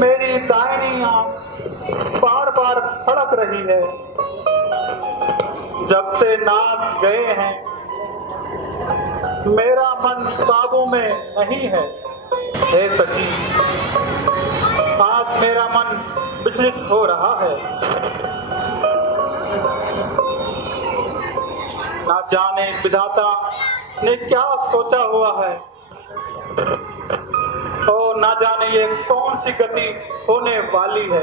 मेरी दाहिनी आंख बार बार फड़क रही है। जब से नाथ गए हैं मेरा मन काबू में नहीं है। हे सखी, आज मेरा मन विचलित हो रहा है। ना जाने विधाता ने क्या सोचा हुआ है और ना जाने ये कौन सी गति होने वाली है।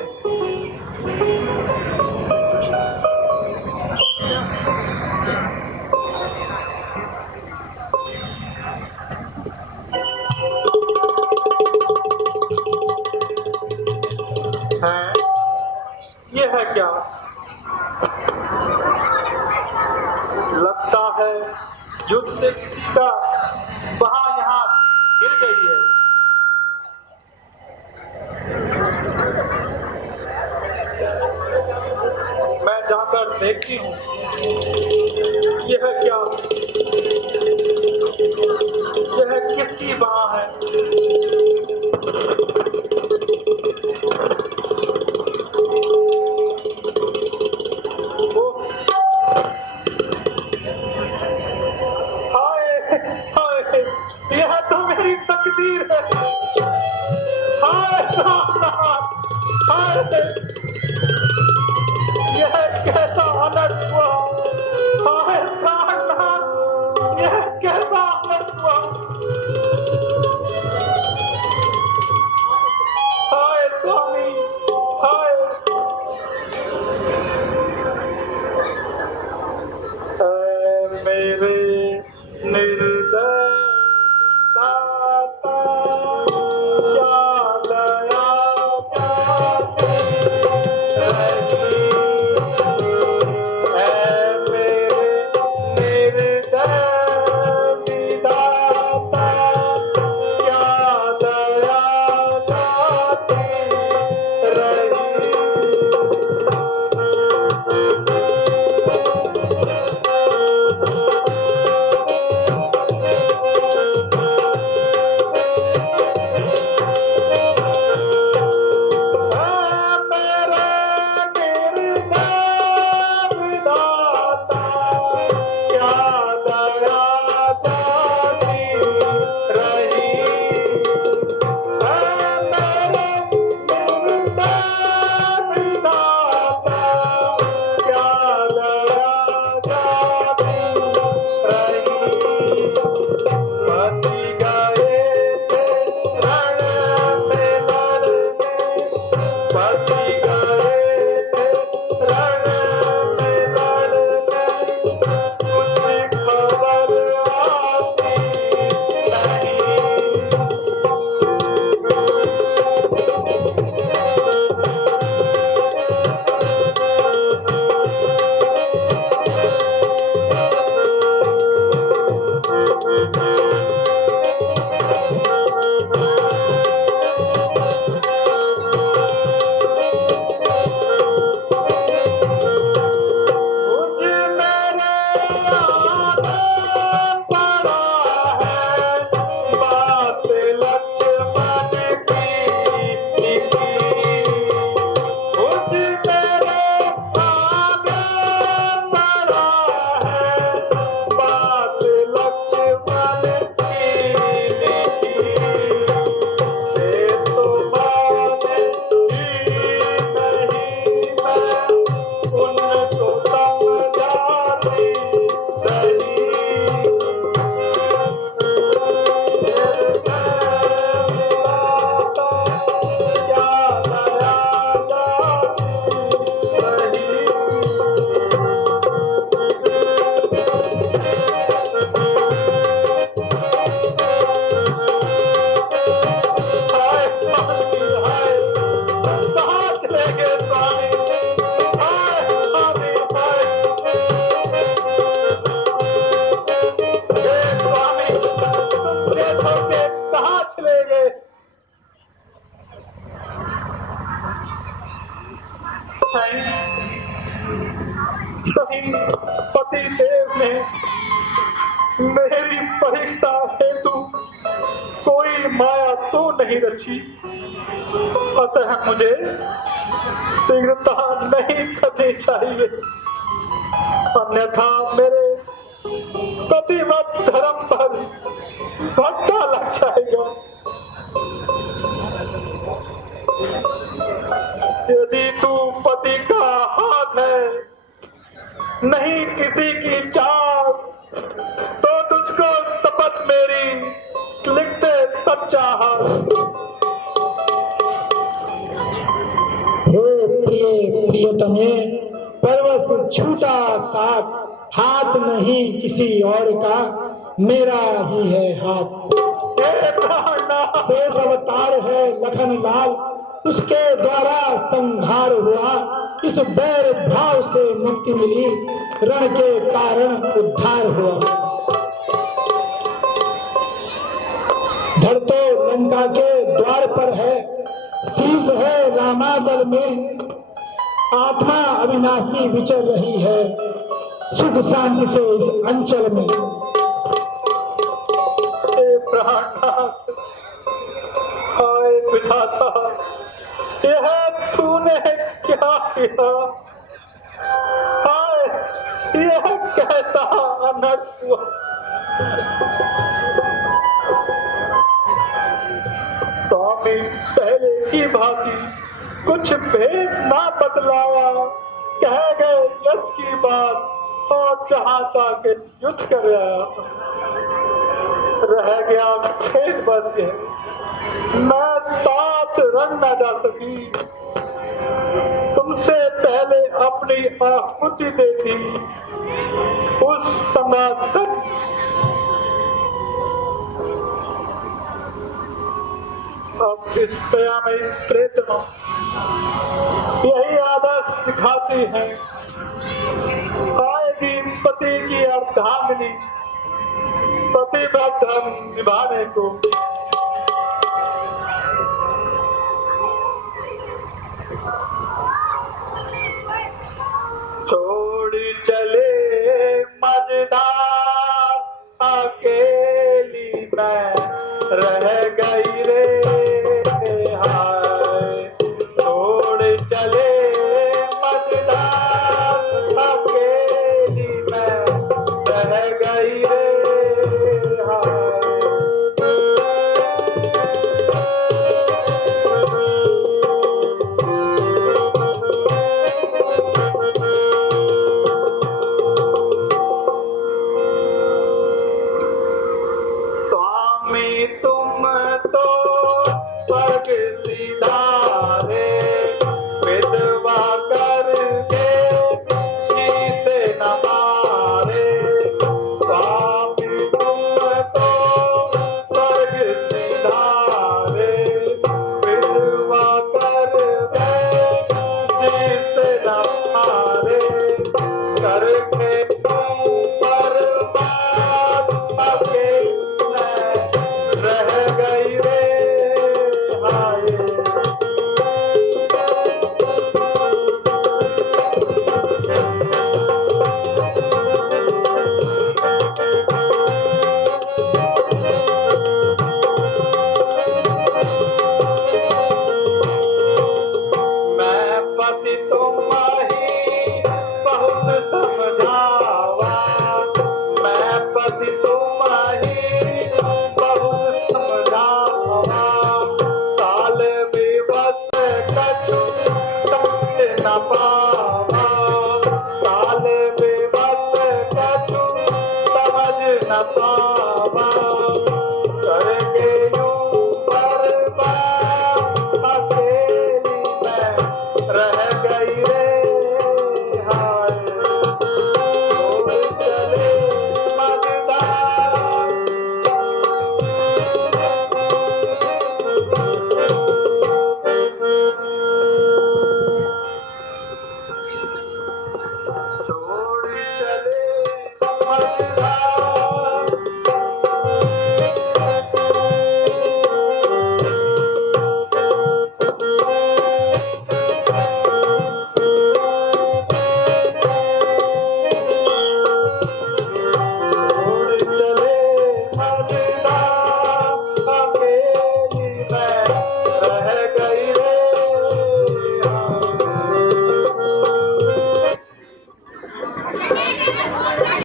हैं? ये है क्या? लगता है युद्ध से किसी का वहां यहाँ गिर गई है। मैं जाकर देखती हूँ यह क्या, यह किसकी वहां है। हाय, यह तो मेरी तकदीर है। हाय हाय, यह कैसा अनर्थ हुआ। हाय प्राणनाथ, यह कैसा अनर्थ हुआ। हाय स्वामी, हाय। मेरे निर्दय दाता, क्या दया पति देव ने मेरी परीक्षा हेतु कोई माया तो नहीं नहीं रची, अतः मुझे शीघ्रता नहीं करनी चाहिए, अन्यथा मेरे पतिव्रत धर्म पर भट्टा लग जाएगा। यदि तू पति का हाथ है, नहीं किसी की चाल, तो तुझको शपथ मेरी लिखते सच्चा हाथ। हे प्रियतमे, परवश छूटा साथ, हाथ नहीं किसी और का, मेरा ही है हाथ। शेष अवतार है लखन लाल, उसके द्वारा संहार हुआ, इस बैर भाव से मुक्ति मिली, रण के कारण उद्धार हुआ। धड़ तो लंका के द्वार पर है, शीश है रामादल में, आत्मा अविनाशी विचर रही है, सुख शांति से इस अंचल में। प्राणनाथ, हाय विधाता, यह तूने क्या किया? हाय, यह कैसा अनर्थ हुआ? स्वामी पहले की भांति कुछ भेद ना बतलाया, कह गए यश की बात और चाहता के युद्ध कर रह गया खेत बच गए, मैं साथ रंग न जा सकी, तुमसे पहले अपनी आहुति देती उस समय तक। अब इस दया में प्रेतना यही आदर्श सिखाती है, आएगी पति की अर्धांगिनी पतिव्रत धर्म निभाने को। छोड़ी चले मजेदार, अकेली मैं रह गई रे हाय। छोड़ चले मजेदार, अकेली मैं रह गई रे हाय। रह गई रे।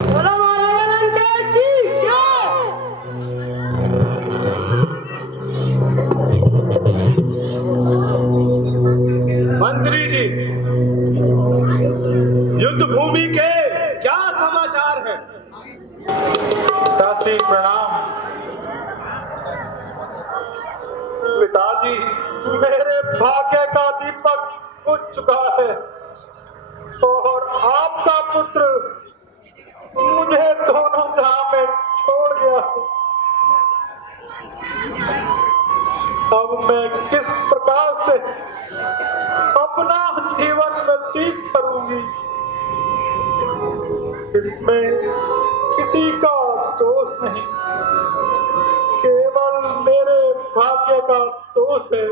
बोलो महाराजा लंकेश की जय। मंत्री जी, युद्ध भूमि के क्या समाचार हैं? दासी प्रणाम। पिताजी, मेरे भाग्य का दीपक बुझ चुका है और आपका पुत्र मुझे दोनों जहां में छोड़ गया है। अब मैं किस प्रकार से अपना जीवन व्यतीत करूंगी? इसमें किसी का दोष नहीं, केवल मेरे भाग्य का दोष है।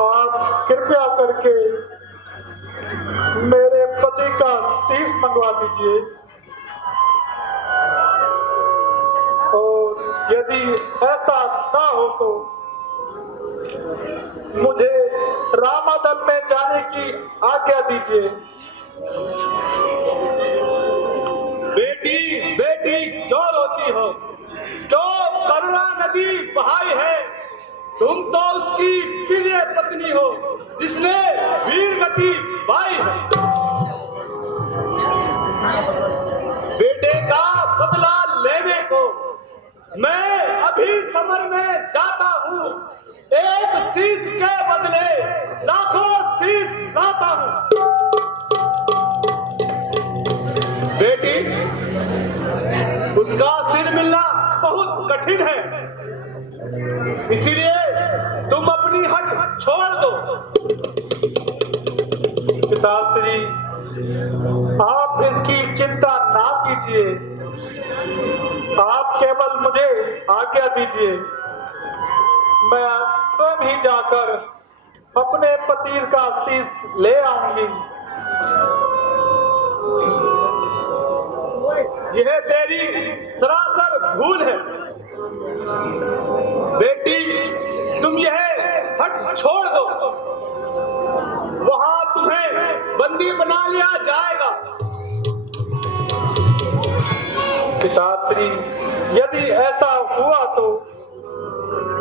आप कृपया करके मेरे पति का शीश मंगवा दीजिए और यदि ऐसा ना हो तो मुझे रामादल में जाने की आज्ञा दीजिए। बेटी बेटी क्यों रोती हो? जो करुणा नदी बहाई है, तुम तो उसकी प्रिय पत्नी हो जिसने वीरगति पाई है। बेटे का बदला लेने को मैं अभी समर में जाता हूँ। एक शीश के बदले लाखों शीश लाता हूँ। बेटी, उसका सिर मिलना बहुत कठिन है, इसीलिए तुम अपनी हट छोड़ दो। पिताश्री, आप इसकी चिंता ना कीजिए, आप केवल मुझे आज्ञा दीजिए, मैं स्वयं ही जाकर अपने पति का शीश ले आऊंगी। यह तेरी सरासर भूल है बेटी, तुम यह हट छोड़ दो, वहां तुम्हें बंदी बना लिया जाएगा। पिताश्री, यदि ऐसा हुआ तो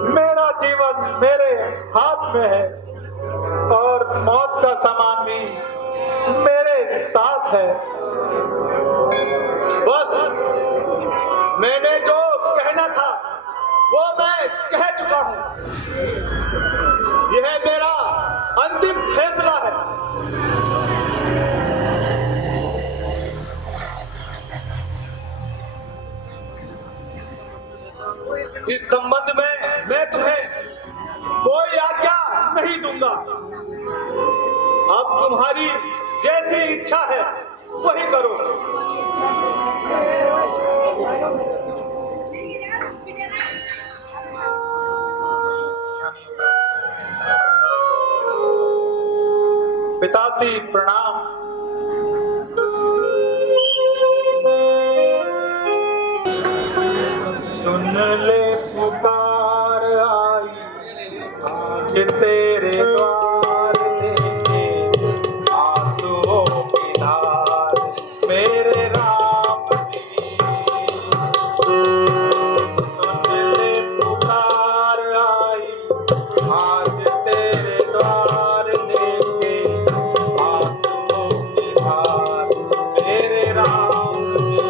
मेरा जीवन मेरे हाथ में है और मौत का सामान भी मेरे साथ है। बस मैंने जो कहना था वो मैं कह चुका हूं। यह मेरा अंतिम फैसला है। इस संबंध में मैं तुम्हें कोई आज्ञा नहीं दूंगा। अब तुम्हारी जैसी इच्छा है वही करो। पिताजी प्रणाम। सुन ले पुकार आई आज तेरे द्वार लेके, आंसुओं की धार मेरे राम जी। सुन ले पुकार आई आज तेरे द्वार लेके, आंसुओं की धार मेरे राम जी।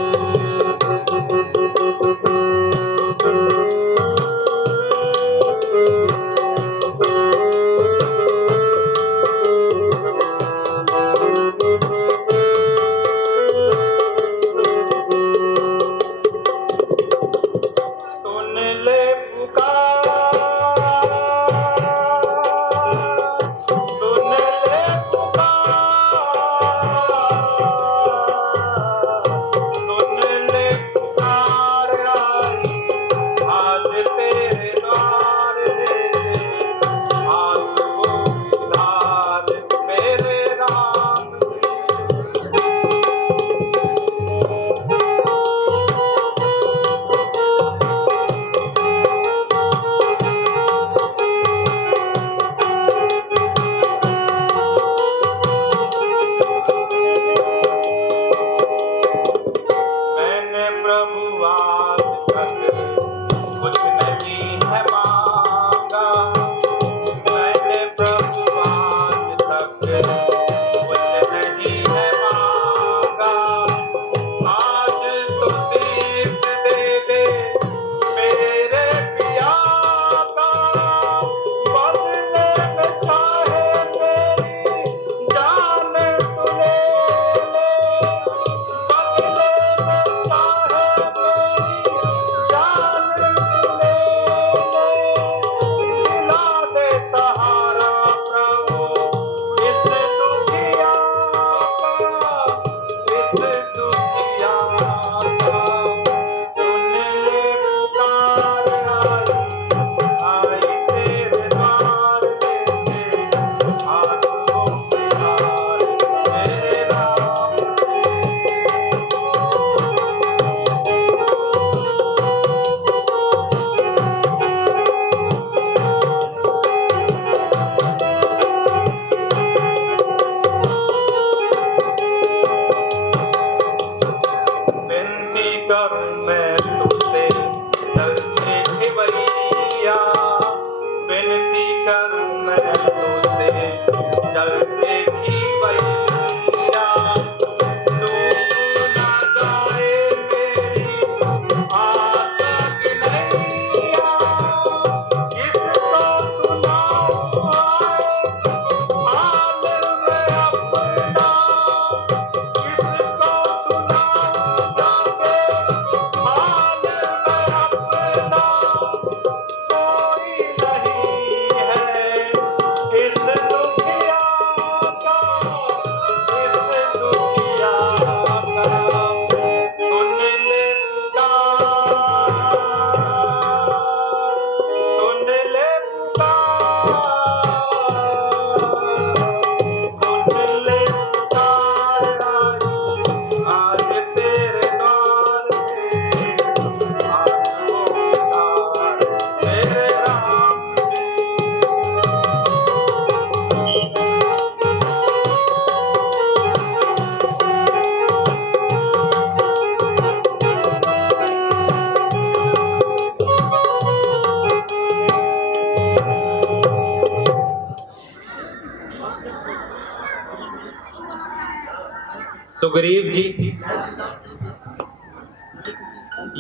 सुग्रीव जी,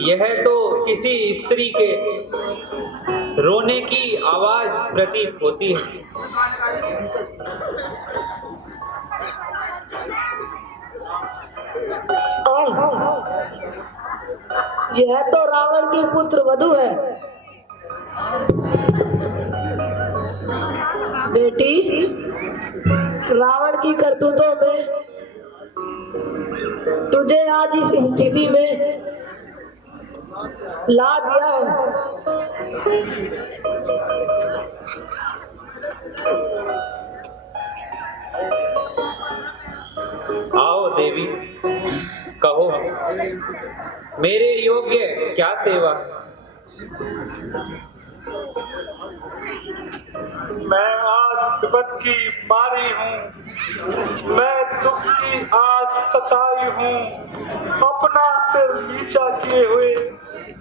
यह तो किसी स्त्री के रोने की आवाज प्रतीत होती है। यह तो रावण की पुत्र वधू है। बेटी, रावण की करतूतों में तुझे आज इस स्थिति में ला दिया है। आओ देवी, कहो मेरे योग्य क्या सेवा है? मैं आज विपद की मारी हूँ, मैं दुख की आज सताई हूँ। अपना सिर नीचा किए हुए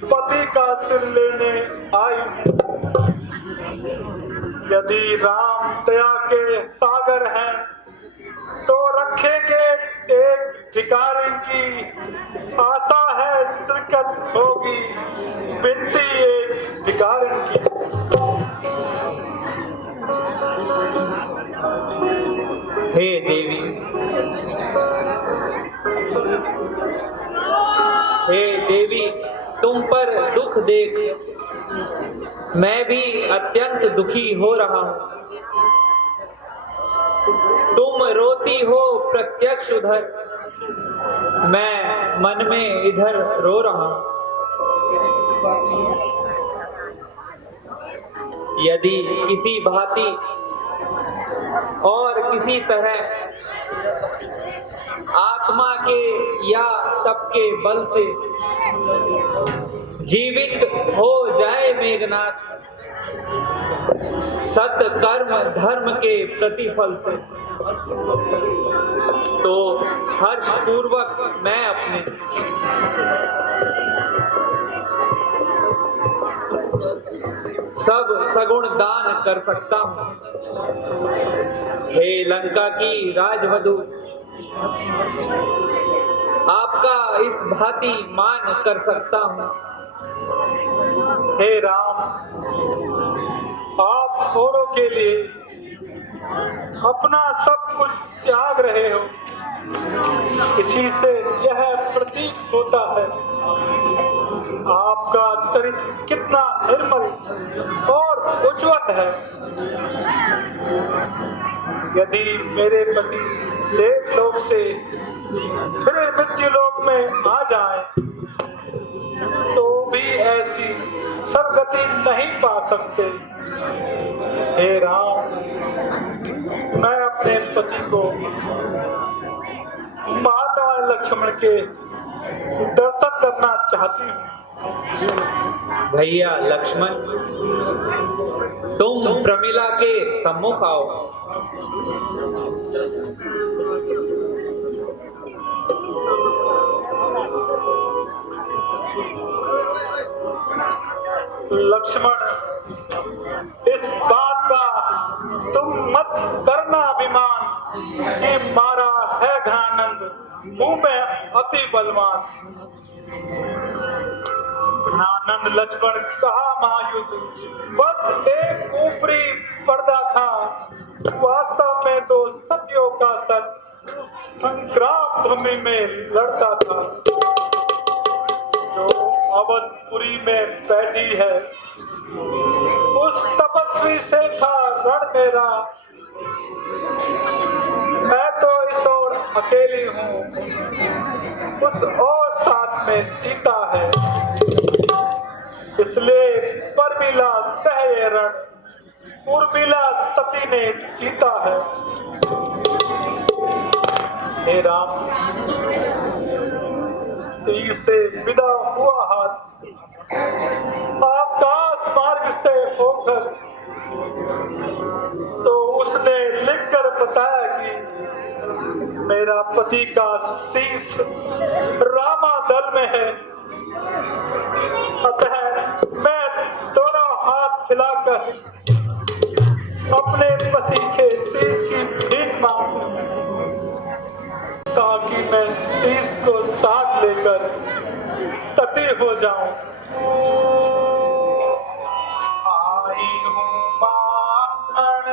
पति का सिर लेने आई हूँ। यदि राम दया के सागर हैं तो रखेंगे एक भिखारी की आशा है शिरकत होगी, विनती एक भिखारी की। हे देवी, हे देवी, तुम पर दुख देख मैं भी अत्यंत दुखी हो रहा हूँ। तुम रोती हो प्रत्यक्ष उधर, मैं मन में इधर रो रहा हूँ। यदि किसी भांति और किसी तरह आत्मा के या तप के बल से जीवित हो जाए मेघनाथ, सत कर्म धर्म के प्रतिफल से, तो हर्ष पूर्वक मैं अपने सब सगुण दान कर सकता हूँ। हे लंका की राजवधू, आपका इस भांति मान कर सकता हूँ। हे राम, आप औरों के लिए अपना सब कुछ त्याग रहे हो, इसी से यह प्रतीत होता है आपका चरित्र कितना निर्मल और उज्ज्वल है। यदि मेरे पति देवलोक से फिर मृत्यु लोक में आ जाएं, तो भी ऐसी सदगति नहीं पा सकते। हे राम, मैं अपने पति को माता लक्ष्मण के दर्शन करना चाहती हूँ। भैया लक्ष्मण, तुम प्रमिला के सम्मुख आओ। लक्ष्मण, इस बात का तुम मत करना अभिमान कि मारा है घनानंद मुंह में अति बलवान। घनानंद लक्ष्मण कहा महायुद्ध बस एक ऊपरी पर्दा था, वास्तव में दो सत्यों का सत संग्राम भूमि में लड़ता था। जो अवधपुरी में बैठी है उस तपस्वी से था रण मेरा। मैं तो इस ओर अकेली हूँ, उस और साथ में सीता है, इसलिए परमिला सह रण उर्मिला सती ने जीता है। हे राम, तीर से विदा हुआ हाथ आकाश मार्ग से होकर, तो उसने लिखकर बताया कि मेरा पति का शीश रामादल में है। अतः मैं दोनों हाथ खिलाकर अपने पति के शीश की भीख मांगू ताकि मैं शीश को साथ लेकर सती हो जाऊं। आई हूँ माखन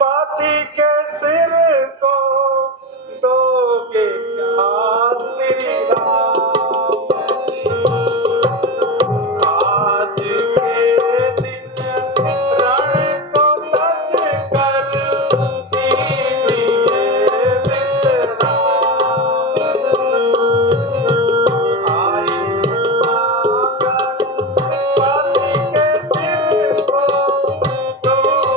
पति के सिर को दोगे क्या श्री राम। आज के दिन रण को तज कर कीजिए विश्राम। आई माखन पति के सिर को दोगे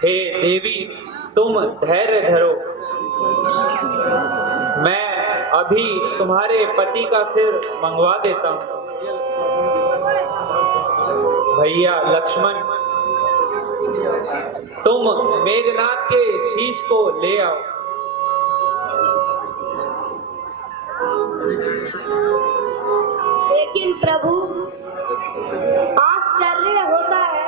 हे देवी, तुम धैर्य धरो। मैं अभी तुम्हारे पति का सिर मंगवा देता हूँ। भैया लक्ष्मण, तुम मेघनाथ के शीश को ले आओ। लेकिन प्रभु, आश्चर्य होता है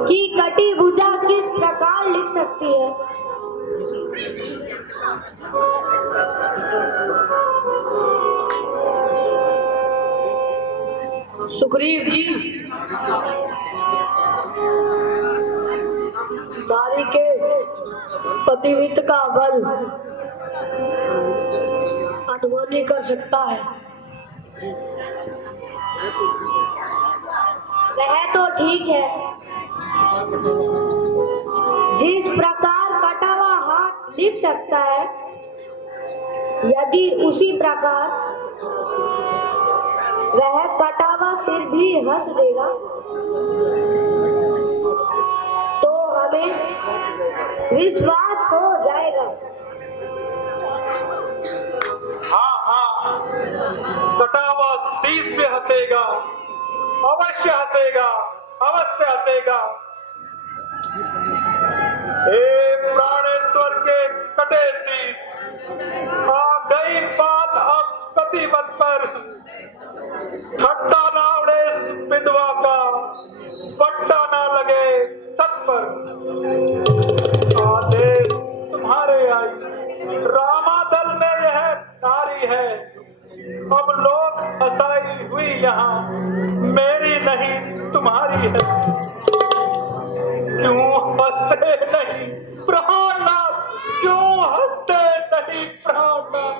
कि कटी भुजा किस प्रकार लिख सकती है। सुग्रीव जी, नारी के पतिव्रत का बल अनहोनी कर सकता है। वह तो ठीक है, जिस प्रकार कटा हुआ हाथ लिख सकता है, यदि उसी प्रकार वह कटा हुआ सिर भी हंस देगा तो हमें विश्वास हो जाएगा। हाँ हाँ, कटा हुआ शीश पे हंसेगा, अवश्य हंसेगा, अवश्य हंसेगा। हे प्राणेश्वर के कटे शीश, आ गई बात अब कतिपत पर। ठट्टा ना उड़े विधवा का, पट्टा ना लगे सत पर। आदेश तुम्हारे आई, रामादल में यह नारी है। अब लोग हंसाई हुई यहाँ मेरी नहीं तुम्हारी है। क्यों हंसते नहीं प्राणनाथ, क्यों हंसते नहीं प्राणनाथ।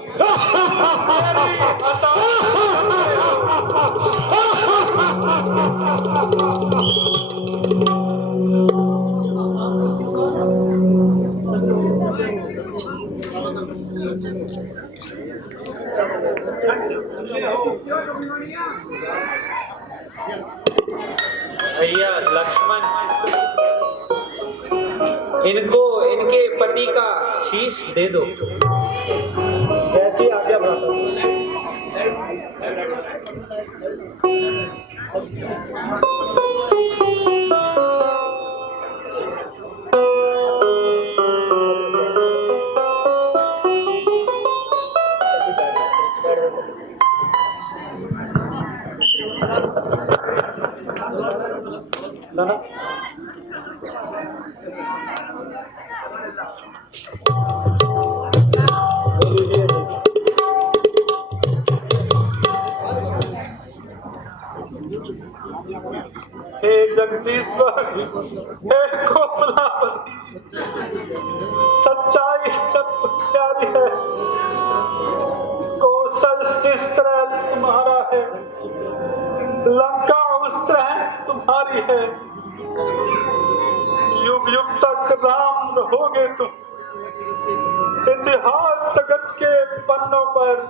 भैया लक्ष्मण, इनको इनके पति का शीश दे दो। जैसी आज्ञा भ्राता। हे जगदीश्वर, हे कोमलापति, सच्चाई जब प्यारी है, कौशल जिस तरह तुम्हारा है, लंका उस तरह तुम्हारी है। युग युग तक राम रहोगे तुम, इतिहास जगत के पन्नों पर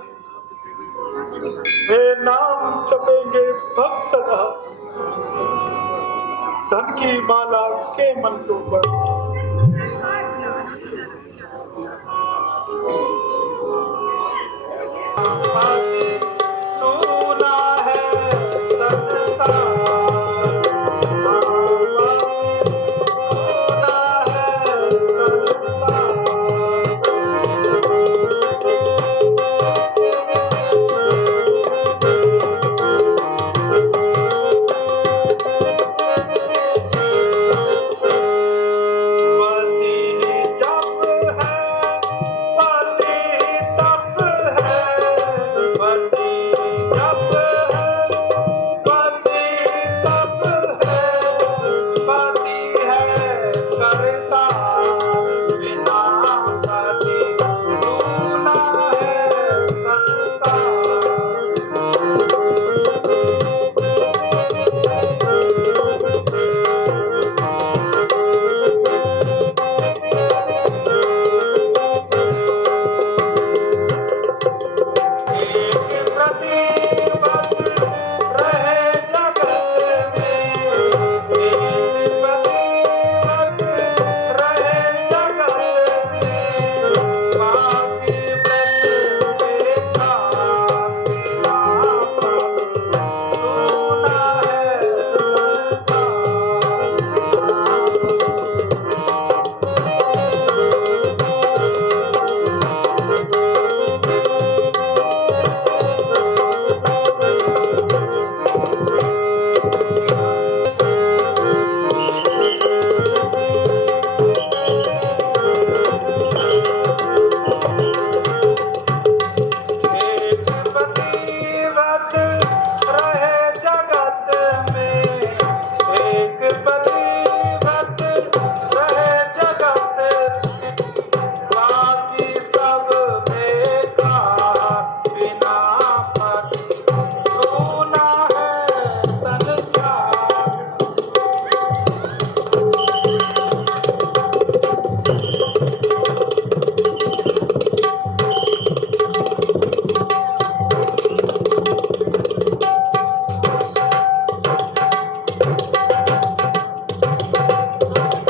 हे नाम जपेंगे भक्त सदा, धन की माला के मंत्रों पर।